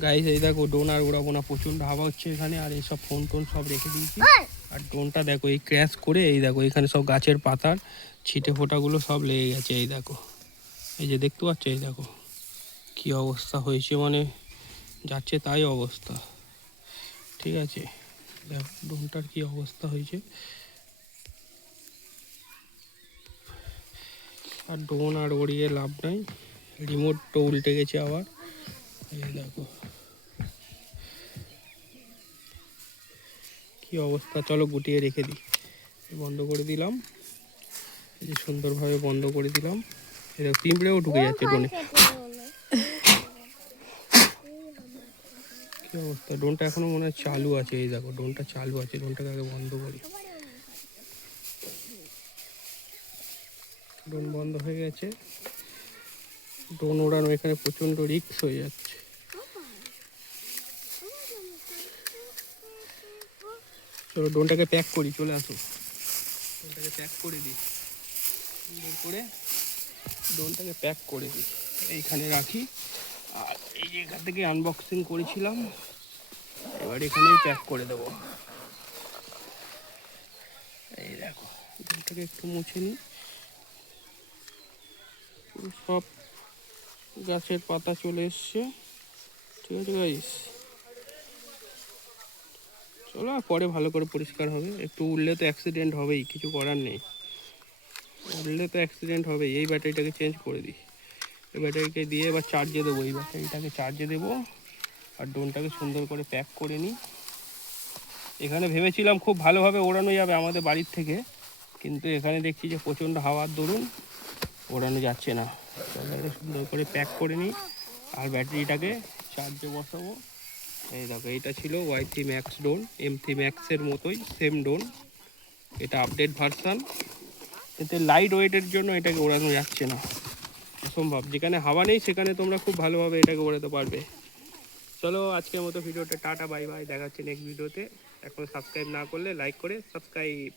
Guys এই দেখো drone আর উড়াবো না, প্রচণ্ড হাওয়া হচ্ছে এখানে। আর এইসব ফোন টোন সব রেখে দিয়েছি। আর ড্রোনটা দেখো এই ক্র্যাশ করে, এই দেখো এখানে সব গাছের পাতার ছিটে ফোটাগুলো সব লেগে গেছে। এই দেখো, এই যে দেখতে পাচ্ছ, এই দেখো কি অবস্থা হয়েছে, মানে যাচ্ছে তাই অবস্থা। ঠিক আছে, দেখো ড্রোনটার কি অবস্থা হয়েছে। আর ড্রোন আর ওড়িয়ে লাভ নাই, রিমোটটা উল্টে গেছে আবার। এই দেখো কি অবস্থা, চলো গুটিয়ে রেখে দিই। বন্ধ করে দিলাম, এই যে সুন্দরভাবে বন্ধ করে দিলাম। এই দেখো পিঁপড়েও ঢুকে যাচ্ছে ড্রোনে। কি অবস্থা, ড্রোনটা এখনো মনে হয় চালু আছে। এই দেখো ড্রোনটা চালু আছে, ড্রোনটাকে আগে বন্ধ করি। ড্রোন বন্ধ হয়ে গেছে। ড্রোন ওড়ানো এখানে প্রচণ্ড রিস্ক হয়ে যাচ্ছে। চলো ড্রোনটাকে প্যাক করি, চলে আসো। ড্রোনটাকে প্যাক করে দিই, সুন্দর করে ড্রোনটাকে প্যাক করে দিই, এইখানে রাখি। আর এই যে এখান থেকে আনবক্সিং করেছিলাম, এবার এখানেই প্যাক করে দেবো। এই দেখো ড্রোনটাকে একটু মুছে নিই। সব গাছের পাতা চলে এসছে। ঠিক আছে গাইস, চলো পরে ভালো করে পরিষ্কার হবে। একটু উড়লে তো অ্যাক্সিডেন্ট হবেই, কিছু করার নেই। উড়লে তো অ্যাক্সিডেন্ট হবেই। এই ব্যাটারিটাকে চেঞ্জ করে দিই, এই ব্যাটারিকে দিয়ে এবার চার্জে দেবো। এই ব্যাটারিটাকে চার্জে দেবো আর ড্রোনটাকে সুন্দর করে প্যাক করে নিই। এখানে ভেবেছিলাম খুব ভালোভাবে ওড়ানো যাবে আমাদের বাড়ির থেকে, কিন্তু এখানে দেখছি যে প্রচণ্ড হাওয়ার দরুন ওড়ানো যাচ্ছে না। তাহলে সুন্দর করে প্যাক করে নিই আর ব্যাটারিটাকে চার্জে বসাবো। এই দেখো এইটা ছিল Y3 Max ড্রোন, M3 Maxের মতোই সেম ড্রোন। এটা আপডেট ভার্সান। এতে লাইট ওয়েটের জন্য এটাকে ওড়ানো যাচ্ছে না, অসম্ভব। যেখানে হাওয়া নেই সেখানে তোমরা খুব ভালোভাবে এটাকে ওড়াতে পারবে। চলো আজকের মতো ভিডিওটা টাটা বাই বাই, দেখা হচ্ছে নেক্সট ভিডিওতে। এখন সাবস্ক্রাইব না করলে লাইক করে সাবস্ক্রাইব।